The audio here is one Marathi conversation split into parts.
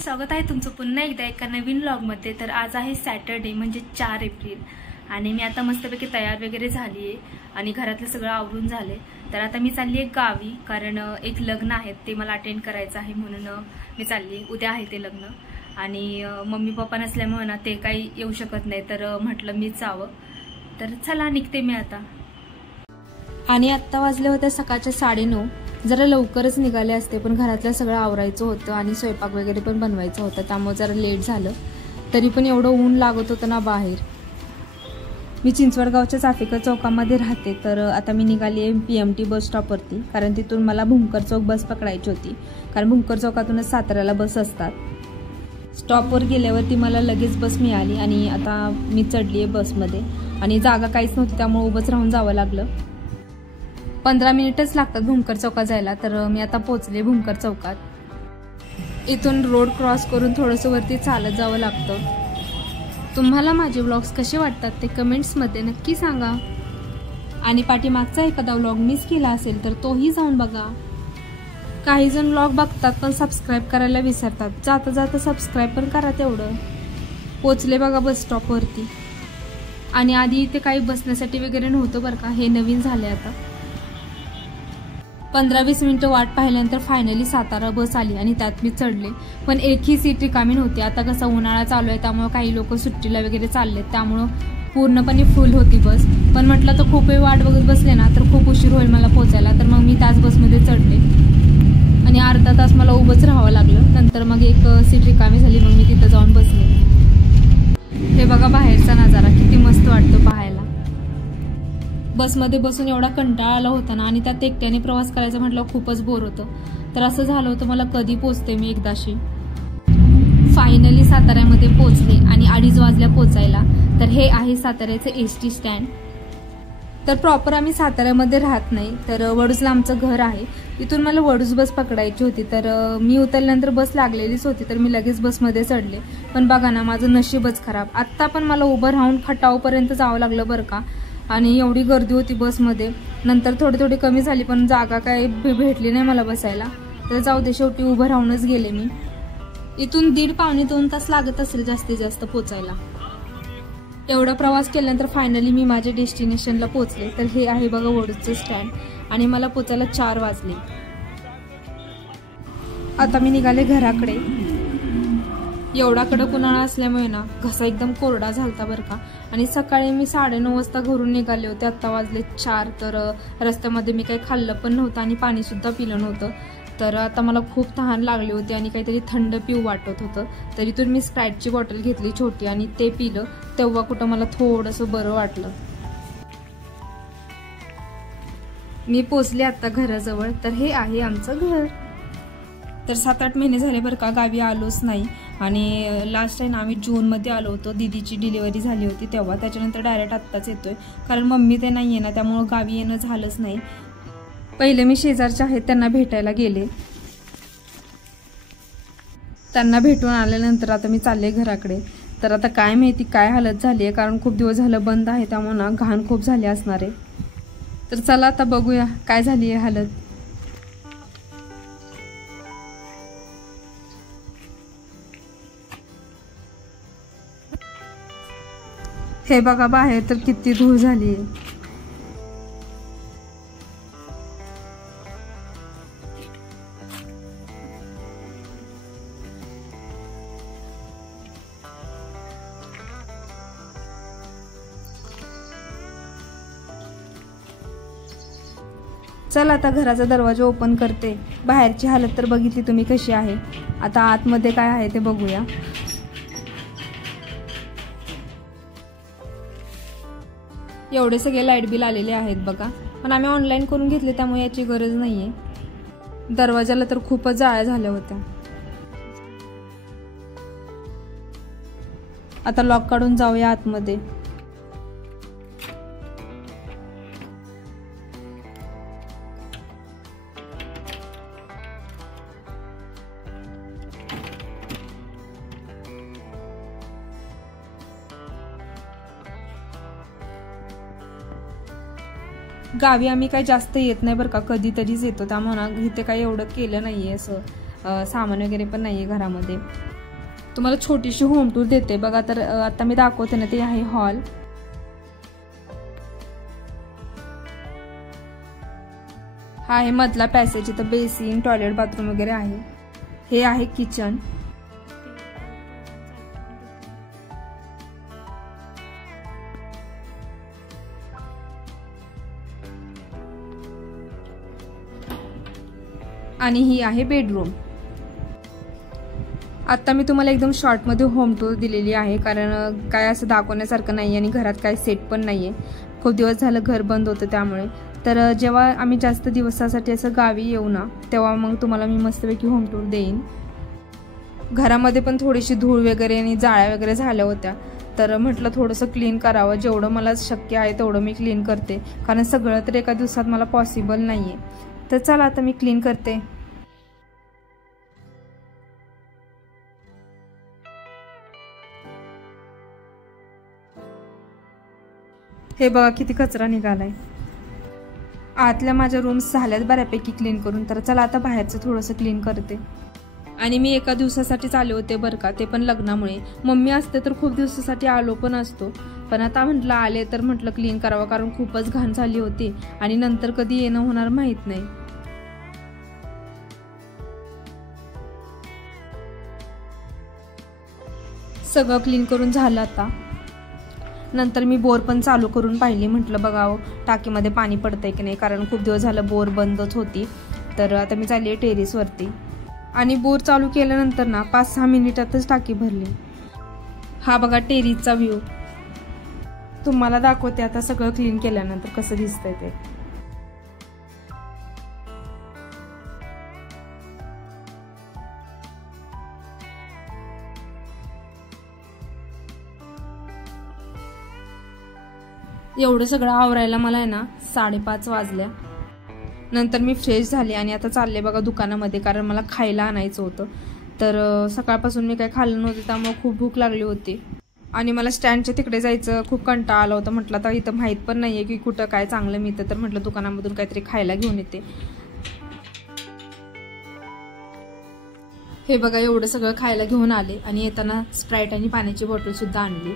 फ्रेंड्स, स्वागत आहे तुमचं पुन्हा एकदा एका नवीन व्लॉगमध्ये। तर आज आहे सॅटर्डे म्हणजे 4 एप्रिल आणि मी आता मस्तपैकी तयार वगैरे झाली आहे आणि घरातलं सगळं आवरून झाले। तर आता मी चालली आहे गावी, कारण एक लग्न आहे ते मला अटेंड करायचं आहे म्हणून मी चालली आहे। उद्या आहे ते लग्न आणि मम्मी पप्पा नसल्यामुळे ना ते काही येऊ शकत नाही, तर म्हटलं मीच जावं। तर चला निघते मी आता। आणि आत्ता वाजले होते सकाळचे 9:30। जरा लवकरच निघाले असते, पण घरातलं सगळं आवरायचं होतं आणि स्वयंपाक वगैरे पण बनवायचं होतं, त्यामुळे जरा लेट झालं। तरी पण एवढं ऊन लागत होतं ना बाहेर। मी चिंचवडगावच्या चाफेकर चौकामध्ये राहते, तर आता मी निघाली आहे PMT बस स्टॉपवरती, कारण तिथून मला भूमकर चौक बस पकडायची होती, कारण भूमकर चौकातूनच साताऱ्याला बस असतात। स्टॉपवर गेल्यावरती मला लगेच बस मिळाली आणि आता मी चढली आहे बसमध्ये आणि जागा काहीच नव्हती, त्यामुळे उभंच राहून जावं लागलं। 15 मिनिटच लागतात भूमकर चौकात जायला। तर मी आता पोहोचले भूमकर चौकात। इथून रोड क्रॉस करून थोडंसं वरती चालत जावं लागतं। तुम्हाला माझे व्लॉग्स कसे वाटतात ते कमेंट्समध्ये नक्की सांगा आणि पाठीमागचा एखादा व्लॉग मिस केला असेल तर तोही जाऊन बघा। काही जण व्लॉग बघतात पण सबस्क्राईब करायला विसरतात, जाता जाता सबस्क्राईब पण करा तेवढं। पोचले बघा बस स्टॉपवरती आणि आधी इथे काही बसण्यासाठी वगैरे नव्हतं बरं का, हे नवीन झाले आता। 15-20 मिनिटं वाट पाहिल्यानंतर फायनली सातारा बस आली आणि त्यात मी चढले, पण एकही सीट रिकामी नव्हती। आता कसा उन्हाळा चालू आहे त्यामुळे काही लोक सुट्टीला वगैरे चाललेत, त्यामुळं पूर्णपणे फुल होती बस। पण म्हटलं तर खूप वेळ वाट बघत बसले ना तर खूप उशीर होईल मला पोचायला, तर मग मी त्याच बसमध्ये चढले आणि अर्धा तास मला उभंच राहावं लागलं। नंतर मग एक सीट रिकामी झाली, मग मी तिथं जाऊन बसले। हे बघा बाहेरचा नजारा किती मस्त वाटतो पाहायला। बसमध्ये बसून एवढा कंटाळा आला होता ना, आणि त्यात एकट्याने प्रवास करायचा म्हटलं खूपच बोर होतं। तर असं झालं होतं मला कधी पोचते मी एकदाशी। फायनली साताऱ्यामध्ये पोचले आणि 2:30 वाजल्या पोचायला। तर हे आहे साताऱ्याचे ST स्टँड। तर प्रॉपर आम्ही साताऱ्यामध्ये राहत नाही, तर वडूजला आमचं घर आहे। इथून मला वडूज बस पकडायची होती, तर मी उतरल्यानंतर बस लागलेलीच होती, तर मी लगेच बसमध्ये चढले। पण बघा ना, माझं नशीबच खराब। आत्ता पण मला उभं राहून खटावपर्यंत जावं लागलं बरं का, आणि एवढी गर्दी होती बसमध्ये। नंतर थोडी कमी झाली, पण जागा काय भेटली नाही मला बसायला, तर जाऊ दे, शेवटी उभं राहूनच गेले मी। इथून 1.5-2 तास लागत असेल जास्तीत जास्त पोचायला। एवढा प्रवास केल्यानंतर फायनली मी माझ्या डेस्टिनेशनला पोहोचले। तर हे आहे बघा वडूजचं स्टँड आणि मला पोचायला 4 वाजले। आता मी निघाले घराकडे। एवढा कडक उन्हाळा असल्यामुळे ना घसा एकदम कोरडा झालता बरं का, आणि सकाळी मी 9:30 वाजता घरून निघाले होते, आता वाजले 4। तर रस्त्यामध्ये मी काही खाल्लं पण नव्हतं आणि पाणी सुद्धा पिलं नव्हतं। तर आता मला खूप तहान लागली होती आणि काहीतरी थंड पिऊ वाटत होतं, तर इथून मी स्प्राईटची बॉटल घेतली छोटी आणि ते पिलं। तेव्हा कुठं मला थोडंसं बरं वाटलं। मी पोचले आता घराजवळ। तर हे आहे आमचं घर। तर 7-8 महिने झाले बरं का गावी आलोच नाही, आणि लास्ट टाइम आम्ही जूनमध्ये आलो होतो, दीदीची डिलिव्हरी झाली होती तेव्हा। त्याच्यानंतर डायरेक्ट आत्ताच येतोय, कारण मम्मी ते नाही आहे ना, त्यामुळं गावी येणं झालंच नाही। पहिले मी शेजारच्या आहेत त्यांना भेटायला गेले, त्यांना भेटून आल्यानंतर आता मी चालले घराकडे। तर आता काय माहिती काय हालत झाली आहे, कारण खूप दिवस झालं बंद आहे, त्यामुळे ना घाण खूप झाली असणार आहे। तर चला आता बघूया काय झाली आहे हालत। हे बघा बाहेर तर किती धूळ झाली आहे। चला आता घराचा दरवाजा ओपन करते। बाहेरची हालत तर बघितली तुम्ही कशी आहे, आता आतमध्ये काय आहे ते बघूया। एवढे सगळे लाईट बिल आलेले आहेत बघा, पण आम्ही ऑनलाईन करून घेतले त्यामुळे याची गरज नाहीये। दरवाजाला तर खूपच जाळ्या झाल्या होत्या। आता लॉक काढून जाऊया आतमध्ये। गावी आम्ही काही जास्त येत नाही बरं का, कधीतरीच येतो, त्यामुळे इथे काही एवढं केलं नाहीये असं। सामान वगैरे पण नाही आहे घरामध्ये. तुम्हाला छोटीशी होम टूर देते बघा. तर आता मी दाखवते ना, ते आहे हॉल. हा आहे मधला पॅसेज. इथं बेसिन, टॉयलेट, बाथरूम वगैरे आहे. हे आहे किचन. आणि ही आहे बेडरूम. आता मी तुम्हाला एकदम शॉर्टमध्ये होम टूर दिलेली आहे, कारण काय असं दाखवण्यासारखं नाही आणि घरात काय सेट पण नाही आहे. खूप दिवस झालं घर बंद होतं त्यामुळे. तर जेव्हा आम्ही जास्त दिवसासाठी असं गावी येऊ ना, तेव्हा मग तुम्हाला मी मस्तपैकी होम टूर देईन. घरामध्ये पण थोडीशी धूळ वगैरे आणि जाळ्या वगैरे झाल्या होत्या, तर म्हटलं थोडंसं क्लीन करावं. जेवढं मला शक्य आहे तेवढं मी क्लीन करते, कारण सगळं तर एका दिवसात मला पॉसिबल नाही आहे. तर चला आता मी क्लीन करते. हे बघा किती कचरा निघालाय. आतल्या माझ्या रूम्स झाल्यात बऱ्यापैकी क्लीन करून. तर चला आता बाहेरचं थोडंसं क्लीन करते. आणि मी एका दिवसासाठीच आले होते बरं का, ते पण लग्नामुळे. मम्मी असते तर खूप दिवसासाठी आलो पण असतो, पण आता म्हटलं आले तर म्हटलं क्लीन करावं, कारण खूपच घाण झाली होती आणि नंतर कधी येणं होणार माहित नाही. सगळं क्लीन करून झालं. आता नंतर मी बोर पण चालू करून पाहिली. म्हटलं बघावं टाकीमध्ये पाणी पडतंय की नाही, कारण खूप दिवस झालं बोर बंदच होती. तर आता मी चालली आहे टेरेसवरती आणि बोर चालू केल्यानंतर ना 5-6 मिनिटातच टाकी भरली. हा बघा टेरेसचा व्ह्यू. तुम्हाला दाखवते आता सगळं क्लीन केल्यानंतर कसं दिसतंय ते. एवढं सगळं आवरायला मला आहे ना 5:30 वाजल्या. नंतर मी फ्रेश झाले आणि आता चालले बघा दुकानामध्ये, कारण मला खायला आणायचं होतं. तर सकाळपासून मी काही खाल्लं नव्हतं, त्यामुळे खूप भूक लागली होती आणि मला स्टँडच्या तिकडे जायचं खूप कंटाळा आला होता. म्हटलं आता इथं माहीत पण नाही आहे की कुठं काय चांगलं मिळतं, तर म्हटलं दुकानामधून काहीतरी खायला घेऊन येते. हे बघा एवढं सगळं खायला घेऊन आले आणि येताना स्प्राईट आणि पाण्याची बॉटल सुद्धा आणली.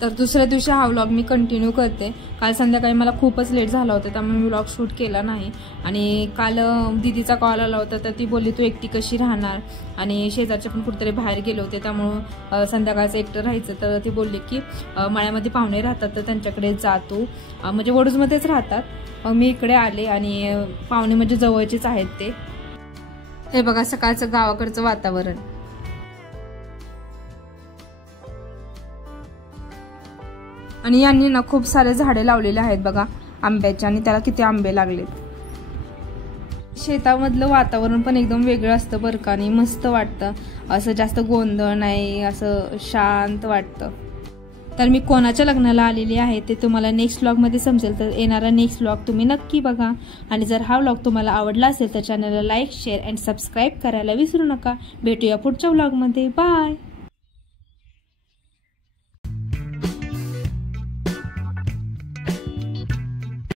तर दुसऱ्या दिवशी हा व्लॉग मी कंटिन्यू करते. काल संध्याकाळी मला खूपच लेट झाला होता, त्यामुळे मी व्लॉग शूट केला नाही. आणि काल दीदीचा कॉल आला होता, तर ती बोलली तू एकटी कशी राहणार, आणि शेजारचे पण कुठेतरी बाहेर गेले होते, त्यामुळं संध्याकाळचं एकटं राहायचं. तर ती बोलली की मळ्यामध्ये पाहुणे राहतात तर त्यांच्याकडे जातो, म्हणजे वडूजमध्येच राहतात. मी इकडे आले आणि पाहुणे म्हणजे जवळचेच आहेत ते. हे बघा सकाळचं गावाकडचं वातावरण. आणि यांनी ना खूप सारे झाडे लावलेले आहेत बघा आंब्याचे, आणि त्याला किती आंबे लागलेत. शेतामधलं वातावरण पण एकदम वेगळं असतं बरं का, आणि मस्त वाटतं. असं जास्त गोंधळ नाही, असं शांत वाटतं. तर मी कोणाच्या लग्नाला आलेली आहे ते तुम्हाला नेक्स्ट व्लॉगमध्ये समजेल. तर येणारा नेक्स्ट व्लॉग तुम्ही नक्की बघा. आणि जर हा व्लॉग तुम्हाला आवडला असेल तर चॅनलला लाईक, शेअर अँड सबस्क्राईब करायला विसरू नका. भेटूया पुढच्या व्लॉगमध्ये. बाय.